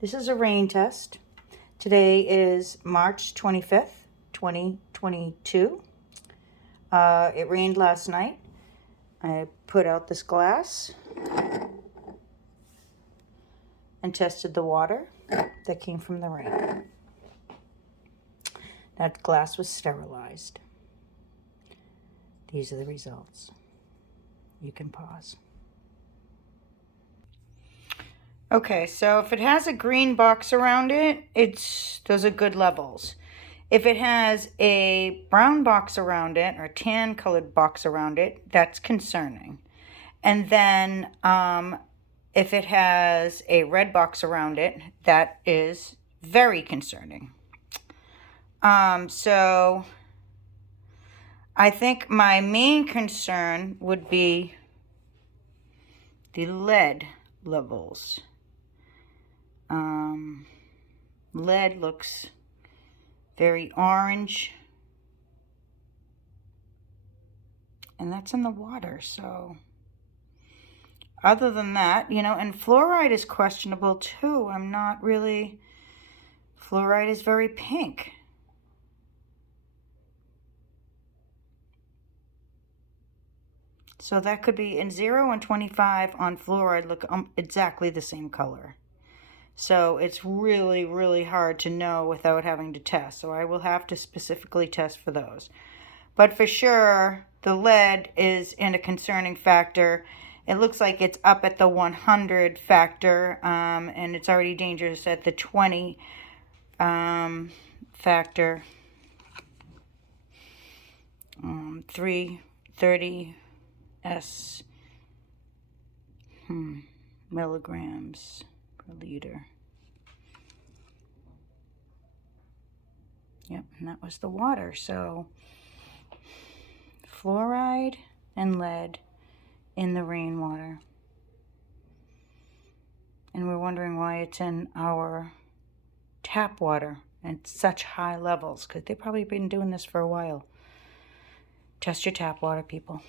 This is a rain test. Today is March 25th, 2022. It rained last night. I put out this glass and tested the water that came from the rain. That glass was sterilized. These are the results. You can pause. Okay, so if it has a green box around it, those are good levels. If it has a brown box around it or tan colored box around it, that's concerning. And then if it has a red box around it, that is very concerning. So I think my main concern would be the lead levels. Lead looks very orange, and that's in the water. So other than that, and fluoride is questionable too. Fluoride is very pink. So that could be in 0 and 25 on fluoride look exactly the same color. So it's really, really hard to know without having to test. So I will have to specifically test for those. But for sure, the lead is in a concerning factor. It looks like it's up at the 100 factor, and it's already dangerous at the 20 factor. 330 milligrams per liter. Yep, and that was the water. So fluoride and lead in the rainwater. And we're wondering why it's in our tap water at such high levels, because they've probably been doing this for a while. Test your tap water, people.